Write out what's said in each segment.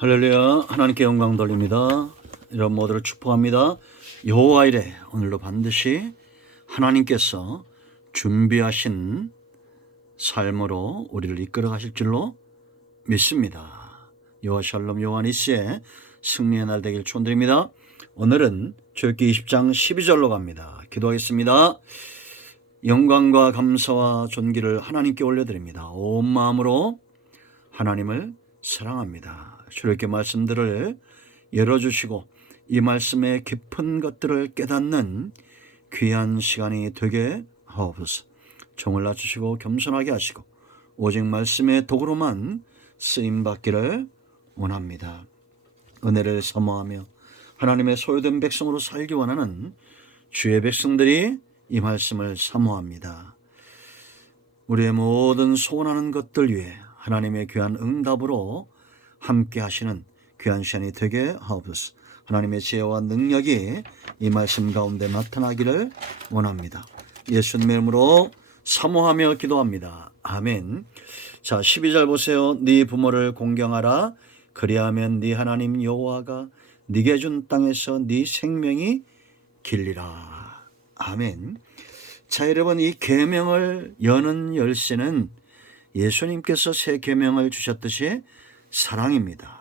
할렐루야. 하나님께 영광 돌립니다. 이런 모두를 축복합니다. 여호와 이레, 오늘도 반드시 하나님께서 준비하신 삶으로 우리를 이끌어 가실 줄로 믿습니다. 여호와 샬롬, 여호와 니스의 승리의 날 되길 축원드립니다. 오늘은 출애굽기 20장 12절로 갑니다. 기도하겠습니다. 영광과 감사와 존귀를 하나님께 올려드립니다. 온 마음으로 하나님을 사랑합니다. 주님께 말씀들을 열어주시고 이 말씀의 깊은 것들을 깨닫는 귀한 시간이 되게 하옵소서. 종을 낮추시고 겸손하게 하시고 오직 말씀의 도구로만 쓰임받기를 원합니다. 은혜를 사모하며 하나님의 소유된 백성으로 살기 원하는 주의 백성들이 이 말씀을 사모합니다. 우리의 모든 소원하는 것들 위해 하나님의 귀한 응답으로 함께 하시는 귀한 시간이 되게 하옵소서. 하나님의 지혜와 능력이 이 말씀 가운데 나타나기를 원합니다. 예수님의 이름으로 사모하며 기도합니다. 아멘. 자, 12절 보세요. 네 부모를 공경하라. 그리하면 네 하나님 여호와가 네게 준 땅에서 네 생명이 길리라. 아멘. 자, 여러분, 이 계명을 여는 열쇠는 예수님께서 새 계명을 주셨듯이 사랑입니다.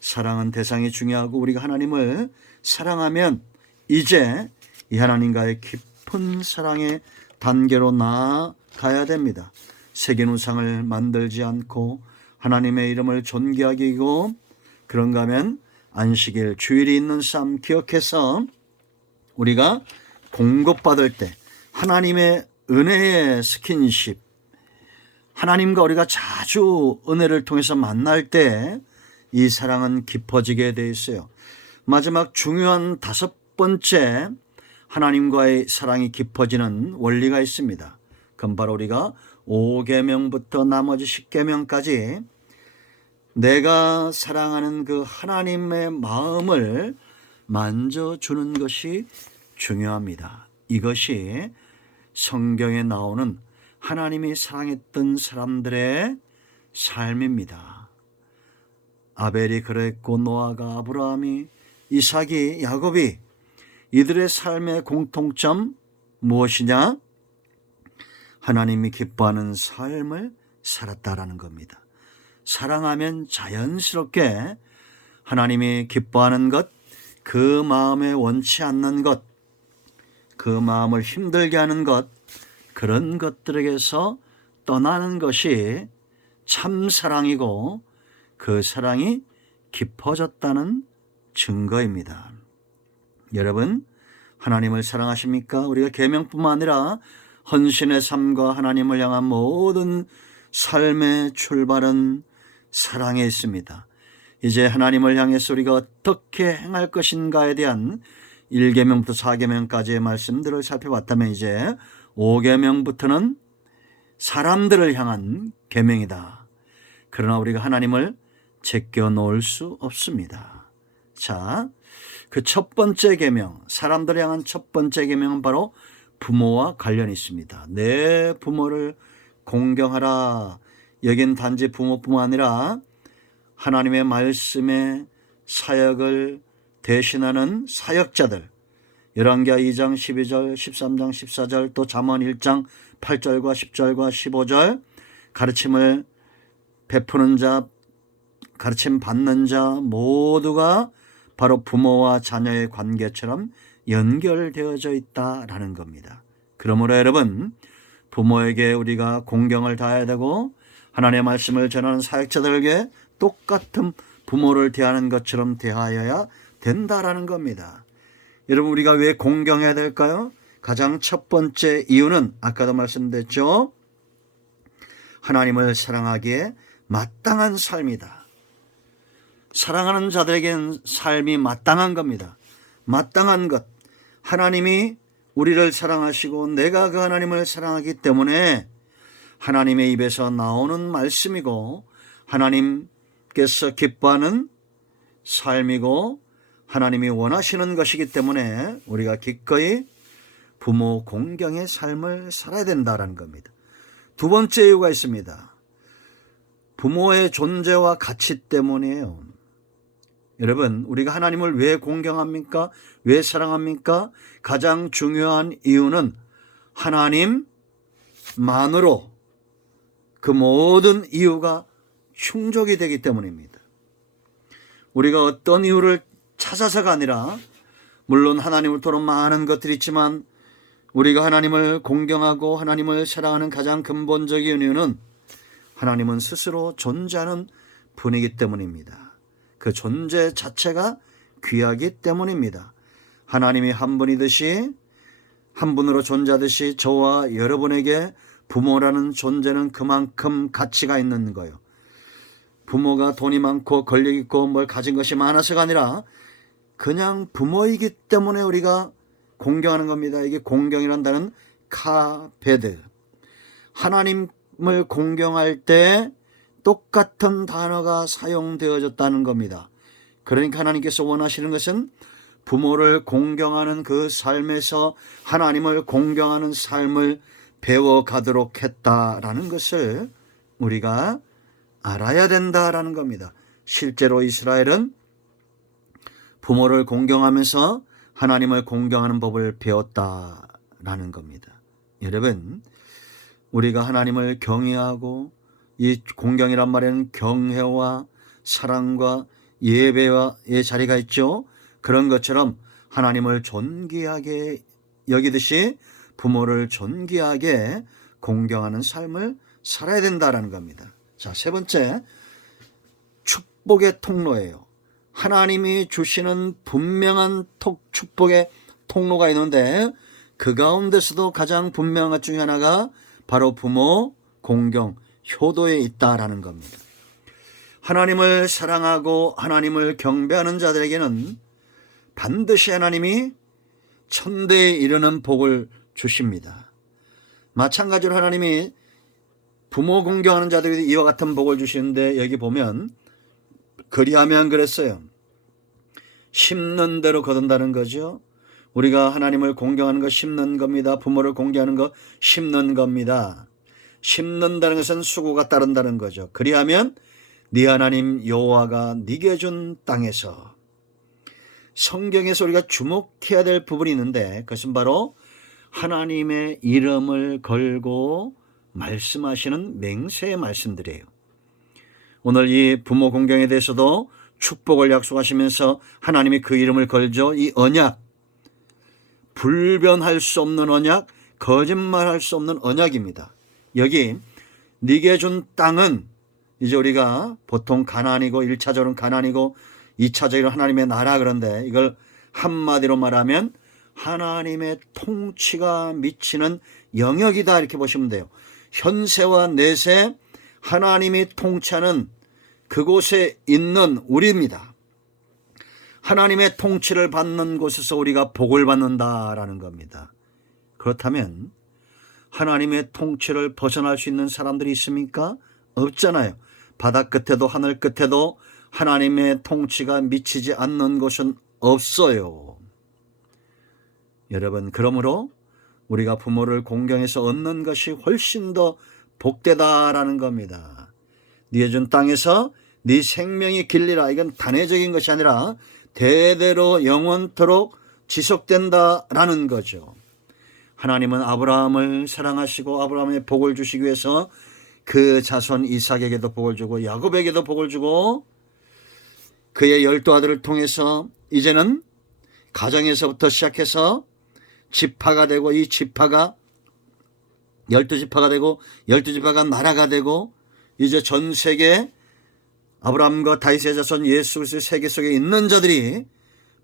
사랑은 대상이 중요하고 우리가 하나님을 사랑하면 이제 이 하나님과의 깊은 사랑의 단계로 나아가야 됩니다. 새긴 우상을 만들지 않고 하나님의 이름을 존귀하게 여기고 그런가 하면 안식일 주일이 있는 삶 기억해서 우리가 공급받을 때 하나님의 은혜의 스킨십, 하나님과 우리가 자주 은혜를 통해서 만날 때 이 사랑은 깊어지게 되어 있어요. 마지막 중요한 5번째 하나님과의 사랑이 깊어지는 원리가 있습니다. 그건 바로 우리가 5계명부터 나머지 10계명까지 내가 사랑하는 그 하나님의 마음을 만져주는 것이 중요합니다. 이것이 성경에 나오는 하나님이 사랑했던 사람들의 삶입니다. 아벨이 그랬고 노아가 아브라함이 이삭이 야곱이 이들의 삶의 공통점 무엇이냐? 하나님이 기뻐하는 삶을 살았다라는 겁니다. 사랑하면 자연스럽게 하나님이 기뻐하는 것, 그 마음에 원치 않는 것, 그 마음을 힘들게 하는 것, 그런 것들에게서 떠나는 것이 참 사랑이고 그 사랑이 깊어졌다는 증거입니다. 여러분, 하나님을 사랑하십니까? 우리가 계명뿐만 아니라 헌신의 삶과 하나님을 향한 모든 삶의 출발은 사랑에 있습니다. 이제 하나님을 향해서 우리가 어떻게 행할 것인가에 대한 1계명부터 4계명까지의 말씀들을 살펴봤다면 이제 5계명부터는 사람들을 향한 계명이다. 그러나 우리가 하나님을 제껴 놓을 수 없습니다. 자, 그 첫 번째 계명, 사람들을 향한 첫 번째 계명은 바로 부모와 관련이 있습니다. 내 부모를 공경하라. 여긴 단지 부모뿐만 아니라 하나님의 말씀의 사역을 대신하는 사역자들, 열왕기하 2장 12절, 13장 14절, 또 잠언 1장 8절과 10절과 15절, 가르침을 베푸는 자, 가르침 받는 자 모두가 바로 부모와 자녀의 관계처럼 연결되어져 있다라는 겁니다. 그러므로 여러분, 부모에게 우리가 공경을 다해야 되고 하나님의 말씀을 전하는 사역자들에게 똑같은 부모를 대하는 것처럼 대하여야 된다라는 겁니다. 여러분, 우리가 왜 공경해야 될까요? 가장 첫 번째 이유는 아까도 말씀드렸죠. 하나님을 사랑하기에 마땅한 삶이다. 사랑하는 자들에게는 삶이 마땅한 겁니다. 마땅한 것. 하나님이 우리를 사랑하시고 내가 그 하나님을 사랑하기 때문에 하나님의 입에서 나오는 말씀이고 하나님께서 기뻐하는 삶이고 하나님이 원하시는 것이기 때문에 우리가 기꺼이 부모 공경의 삶을 살아야 된다는 겁니다. 두 번째 이유가 있습니다. 부모의 존재와 가치 때문이에요. 여러분, 우리가 하나님을 왜 공경합니까? 왜 사랑합니까? 가장 중요한 이유는 하나님만으로 그 모든 이유가 충족이 되기 때문입니다. 우리가 어떤 이유를 찾아서가 아니라, 물론 하나님을 통한 많은 것들이 있지만 우리가 하나님을 공경하고 하나님을 사랑하는 가장 근본적인 이유는 하나님은 스스로 존재하는 분이기 때문입니다. 그 존재 자체가 귀하기 때문입니다. 하나님이 한 분이듯이, 한 분으로 존재하듯이 저와 여러분에게 부모라는 존재는 그만큼 가치가 있는 거예요. 부모가 돈이 많고 권력 있고 뭘 가진 것이 많아서가 아니라 그냥 부모이기 때문에 우리가 공경하는 겁니다. 이게 공경이란다는 카베드. 하나님을 공경할 때 똑같은 단어가 사용되어졌다는 겁니다. 그러니까 하나님께서 원하시는 것은 부모를 공경하는 그 삶에서 하나님을 공경하는 삶을 배워가도록 했다라는 것을 우리가 알아야 된다라는 겁니다. 실제로 이스라엘은 부모를 공경하면서 하나님을 공경하는 법을 배웠다라는 겁니다. 여러분, 우리가 하나님을 경외하고, 이 공경이란 말에는 경외와 사랑과 예배의 자리가 있죠. 그런 것처럼 하나님을 존귀하게 여기듯이 부모를 존귀하게 공경하는 삶을 살아야 된다는 겁니다. 자, 세 번째, 축복의 통로예요. 하나님이 주시는 분명한 축복의 통로가 있는데 그 가운데서도 가장 분명한 것 중에 하나가 바로 부모 공경, 효도에 있다라는 겁니다. 하나님을 사랑하고 하나님을 경배하는 자들에게는 반드시 하나님이 천대에 이르는 복을 주십니다. 마찬가지로 하나님이 부모 공경하는 자들에게 이와 같은 복을 주시는데, 여기 보면 그리하면 그랬어요. 심는 대로 거둔다는 거죠. 우리가 하나님을 공경하는 거 심는 겁니다. 부모를 공경하는 거 심는 겁니다. 심는다는 것은 수고가 따른다는 거죠. 그리하면 네 하나님 여호와가 네게 준 땅에서. 성경에서 우리가 주목해야 될 부분이 있는데 그것은 바로 하나님의 이름을 걸고 말씀하시는 맹세의 말씀들이에요. 오늘 이 부모 공경에 대해서도 축복을 약속하시면서 하나님이 그 이름을 걸죠. 이 언약, 불변할 수 없는 언약, 거짓말할 수 없는 언약입니다. 여기 네게 준 땅은 이제 우리가 보통 가나안이고 1차적으로는 가나안이고 2차적으로 하나님의 나라, 그런데 이걸 한마디로 말하면 하나님의 통치가 미치는 영역이다, 이렇게 보시면 돼요. 현세와 내세 하나님이 통치하는 그곳에 있는 우리입니다. 하나님의 통치를 받는 곳에서 우리가 복을 받는다라는 겁니다. 그렇다면 하나님의 통치를 벗어날 수 있는 사람들이 있습니까? 없잖아요. 바다 끝에도 하늘 끝에도 하나님의 통치가 미치지 않는 곳은 없어요. 여러분, 그러므로 우리가 부모를 공경해서 얻는 것이 훨씬 더 복되다라는 겁니다. 네게 준 땅에서 네 생명이 길리라. 이건 단회적인 것이 아니라 대대로 영원토록 지속된다라는 거죠. 하나님은 아브라함을 사랑하시고 아브라함의 복을 주시기 위해서 그 자손 이삭에게도 복을 주고 야곱에게도 복을 주고 그의 12아들을 통해서 이제는 가정에서부터 시작해서 지파가 되고, 이 지파가 12지파가 되고 12지파가 나라가 되고, 이제 전 세계 아브라함과 다윗의 자손 예수 그리스도의 세계 속에 있는 자들이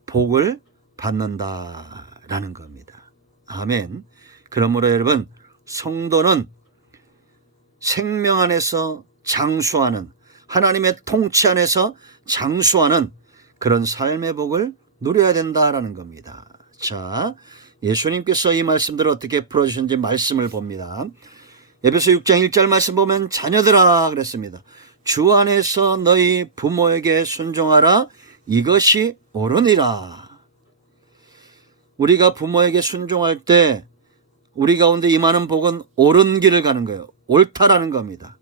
복을 받는다라는 겁니다. 아멘. 그러므로 여러분, 성도는 생명 안에서 장수하는, 하나님의 통치 안에서 장수하는 그런 삶의 복을 누려야 된다라는 겁니다. 자, 예수님께서 이 말씀들을 어떻게 풀어주셨는지 말씀을 봅니다. 에베소 6장 1절 말씀 보면 자녀들아 그랬습니다. 주 안에서 너희 부모에게 순종하라. 이것이 옳으니라. 우리가 부모에게 순종할 때 우리 가운데 임하는 복은 옳은 길을 가는 거예요. 옳다라는 겁니다.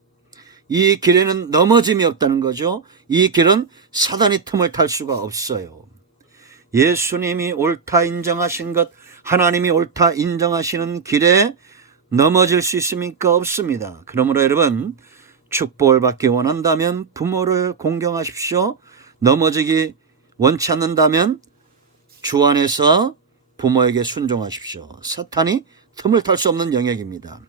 이 길에는 넘어짐이 없다는 거죠. 이 길은 사단이 틈을 탈 수가 없어요. 예수님이 옳다 인정하신 것, 하나님이 옳다 인정하시는 길에 넘어질 수 있습니까? 없습니다. 그러므로 여러분, 축복을 받기 원한다면 부모를 공경하십시오. 넘어지기 원치 않는다면 주 안에서 부모에게 순종하십시오. 사탄이 틈을 탈 수 없는 영역입니다.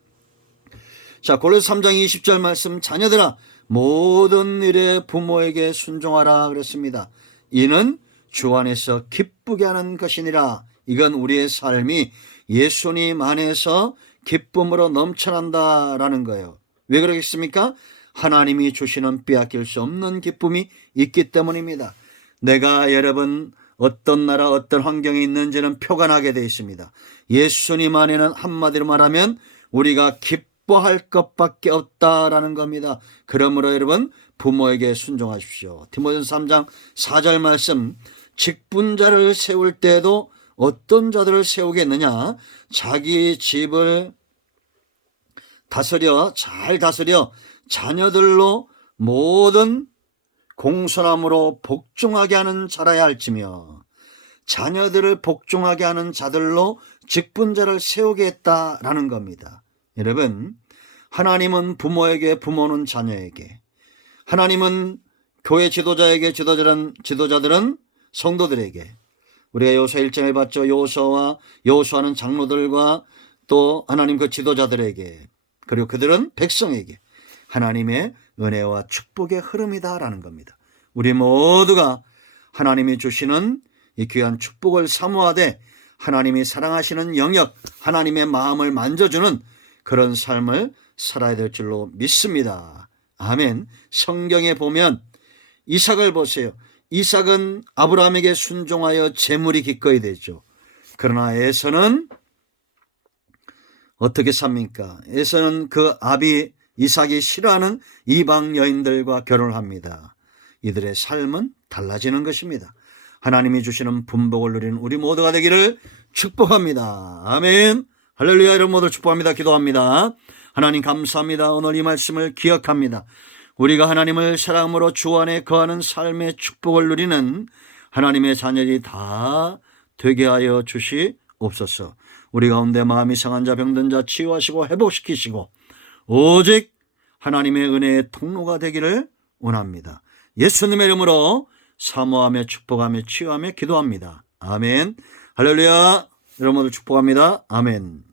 자, 골로새 3장 20절 말씀, 자녀들아 모든 일에 부모에게 순종하라 그랬습니다. 이는 주 안에서 기쁘게 하는 것이니라. 이건 우리의 삶이 예수님 안에서 기쁨으로 넘쳐난다라는 거예요. 왜 그러겠습니까? 하나님이 주시는 빼앗길 수 없는 기쁨이 있기 때문입니다. 내가 여러분 어떤 나라 어떤 환경에 있는지는 표가 나게 되어 있습니다. 예수님 안에는 한마디로 말하면 우리가 기뻐할 것밖에 없다라는 겁니다. 그러므로 여러분 부모에게 순종하십시오. 디모데전서 3장 4절 말씀, 직분자를 세울 때에도 어떤 자들을 세우겠느냐? 자기 집을 잘 다스려 자녀들로 모든 공손함으로 복종하게 하는 자라야 할지며, 자녀들을 복종하게 하는 자들로 직분자를 세우겠다라는 겁니다. 여러분, 하나님은 부모에게, 부모는 자녀에게, 하나님은 교회 지도자에게, 지도자들은 성도들에게. 우리가 여호수아 1장을 봤죠. 여호수아는 장로들과 또 하나님 그 지도자들에게, 그리고 그들은 백성에게 하나님의 은혜와 축복의 흐름이다라는 겁니다. 우리 모두가 하나님이 주시는 이 귀한 축복을 사모하되 하나님이 사랑하시는 영역, 하나님의 마음을 만져주는 그런 삶을 살아야 될 줄로 믿습니다. 아멘. 성경에 보면 이삭을 보세요. 이삭은 아브라함에게 순종하여 재물이 기꺼이 되죠. 그러나 에서는 어떻게 삽니까? 에서는 그 아비 이삭이 싫어하는 이방 여인들과 결혼을 합니다. 이들의 삶은 달라지는 것입니다. 하나님이 주시는 분복을 누리는 우리 모두가 되기를 축복합니다. 아멘. 할렐루야. 여러분 모두 축복합니다. 기도합니다. 하나님 감사합니다. 오늘 이 말씀을 기억합니다. 우리가 하나님을 사랑으로 주 안에 거하는 삶의 축복을 누리는 하나님의 자녀들이 다 되게 하여 주시옵소서. 우리 가운데 마음이 상한 자, 병든 자 치유하시고 회복시키시고 오직 하나님의 은혜의 통로가 되기를 원합니다. 예수님의 이름으로 사모하며 축복하며 치유하며 기도합니다. 아멘. 할렐루야. 여러분 모두 축복합니다. 아멘.